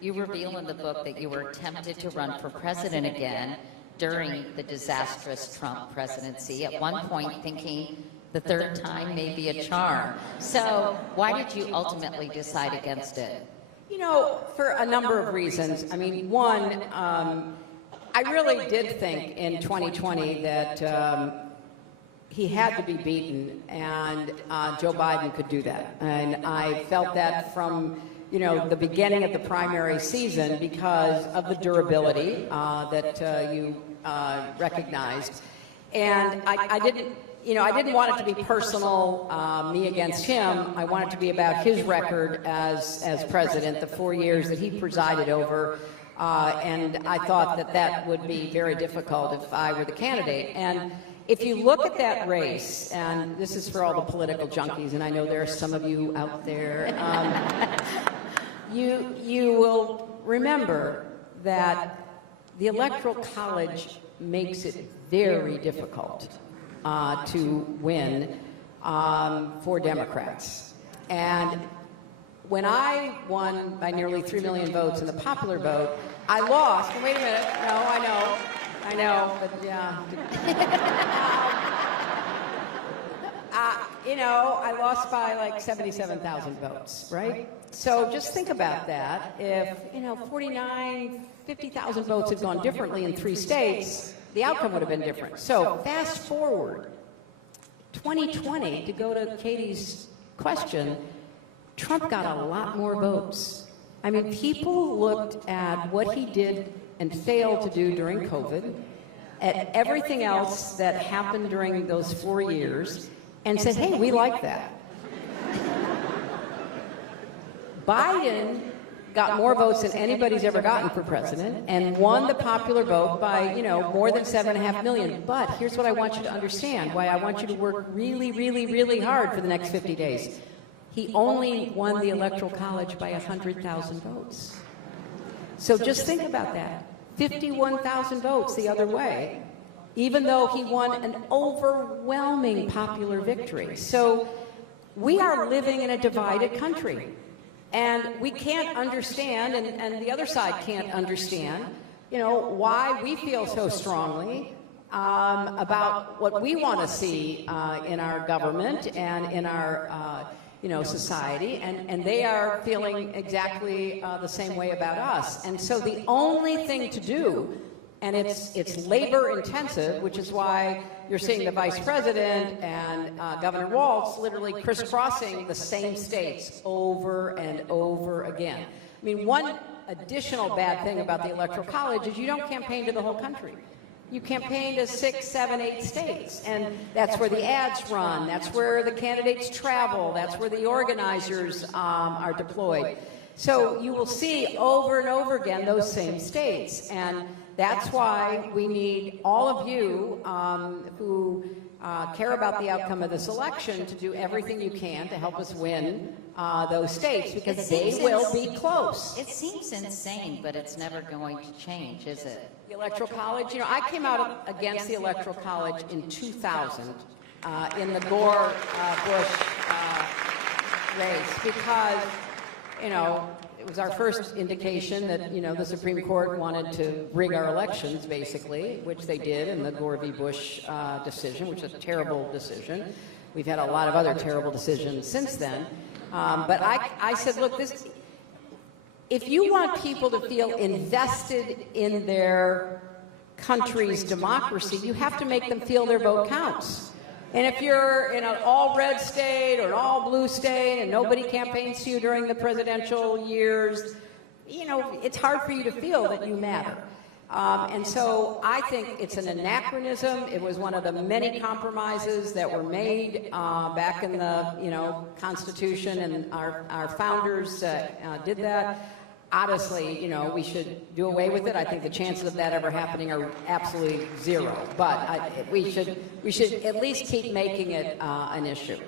You reveal in the book that you were tempted to run for president again during the disastrous Trump presidency, at one point thinking the third time may be a charm. So why did you ultimately decide against it? You know, for a number of reasons. I mean, one, I really did think in 2020 that he had to be beaten, and Joe Biden could do that. And I felt that from, you know, the beginning of the primary season because of the durability that you recognized. And I didn't, you know, I didn't want it to be personal, me against him. I wanted it to be about his record as president, the 4 years that he presided over. And I thought that that would be very difficult if I were the candidate. And if you look at that race, and this is for all the political junkies, and I know there are some of you out there, you will remember that the Electoral College makes it very difficult to win for Democrats. And when I won by nearly 3 million votes in the popular vote, I lost. Wait a minute. No, I know, but yeah. You know, I lost by like 77,000 votes, right? So just think about that. If, you know, 50,000 votes had gone differently in 3 states, the outcome would have been different. So fast forward, 2020, to go to Katie's question, Trump got a lot more votes. I mean, people looked at what he did and failed to do during COVID, at everything else that happened during those 4 years, and said, hey, we like that. Biden got more votes than anybody's ever gotten for president and won the popular vote by, you know, more than 7.5 million. But here's what I want you to understand, why I want you to work really, really, really hard for the next 50 days. He only won the Electoral College by 100,000 votes. So just think about that. 51,000 votes the other way, even though he won an overwhelming popular victory. So we are living in a divided country. And we can't understand, and the other side can't understand, you know, why we feel so strongly about what we want to see in our government and in our you know, society, and they are feeling exactly the same way about us. And so the only thing to do, and it's labor intensive, which is why you're seeing the vice president and Governor Walz literally crisscrossing the same states over and over again. I mean, one additional bad thing about the Electoral College is you don't campaign to the whole country. You campaign to 6, 7, 8 states, and that's where the ads run, that's where the candidates travel, that's where the organizers are deployed. So you will see over and over again those same states, and that's why we need all of you who care about the outcome of this election to do everything you can to help us win those states, because they will be close. It seems insane, but it's never going to change, is it? The Electoral College, you know, I came out against the Electoral College in 2000 in the Gore-Bush race because, you know, it was our first indication that, you know, the Supreme Court wanted to rig our elections, basically, which they did in the Gore v. Bush decision, which is a terrible decision. We've had a lot of other terrible decisions since then. But I said, look, if you want people to feel invested in their country's democracy, you have to make them feel their vote counts. And if you're in an all-red state or an all-blue state and nobody campaigns to you during the presidential years, you know, it's hard for you to feel that you matter. And so I think it's an anachronism. It was one of the many compromises that were made back in the, you know, Constitution, and our founders did that. Honestly, you know, we should do away with it. I think the chances of that ever happening are absolutely zero. But we should at least keep making it an issue.